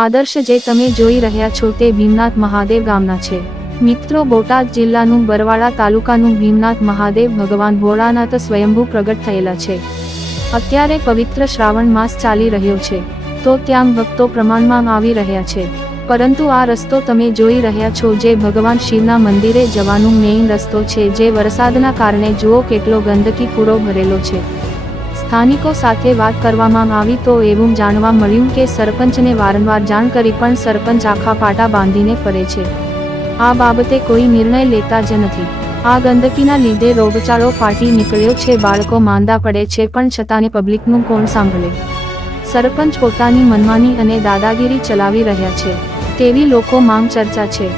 આદર્શ જે તમે જોઈ રહ્યા છો તે ભીમનાથ મહાદેવ ગામના છે। મિત્રો, બોટાદ જિલ્લાનું બરવાડા તાલુકાનું ભીમનાથ મહાદેવ ભગવાન ભોળાનાથ સ્વયંભૂ પ્રગટ થયેલા છે। અત્યારે પવિત્ર શ્રાવણ માસ ચાલી રહ્યો છે તો ત્યાં ભક્તો પ્રમાણમાં આવી રહ્યા છે, પરંતુ આ રસ્તો તમે જોઈ રહ્યા છો જે ભગવાન શિવના મંદિરે જવાનું મેઇન રસ્તો છે, જે વરસાદના કારણે જુઓ કેટલો ગંદકી પૂરો ભરેલો છે। સ્થાનિકો સાથે વાત કરવામાં આવી તો એવું જાણવા મળ્યું કે સરપંચને વારંવાર જાણ કરી પણ સરપંચ આખા પાટા બાંધીને ફરે છે। આ બાબતે કોઈ નિર્ણય લેતા જ નથી। આ ગંદકીના લીધે રોગચાળો ફાટી નીકળ્યો છે, બાળકો માંદા પડે છે, પણ છતાંય પબ્લિકનું કોણ સાંભળે। સરપંચ પોતાની મનમાની અને દાદાગીરી ચલાવી રહ્યા છે તેવી લોકો માંગ ચર્ચા છે।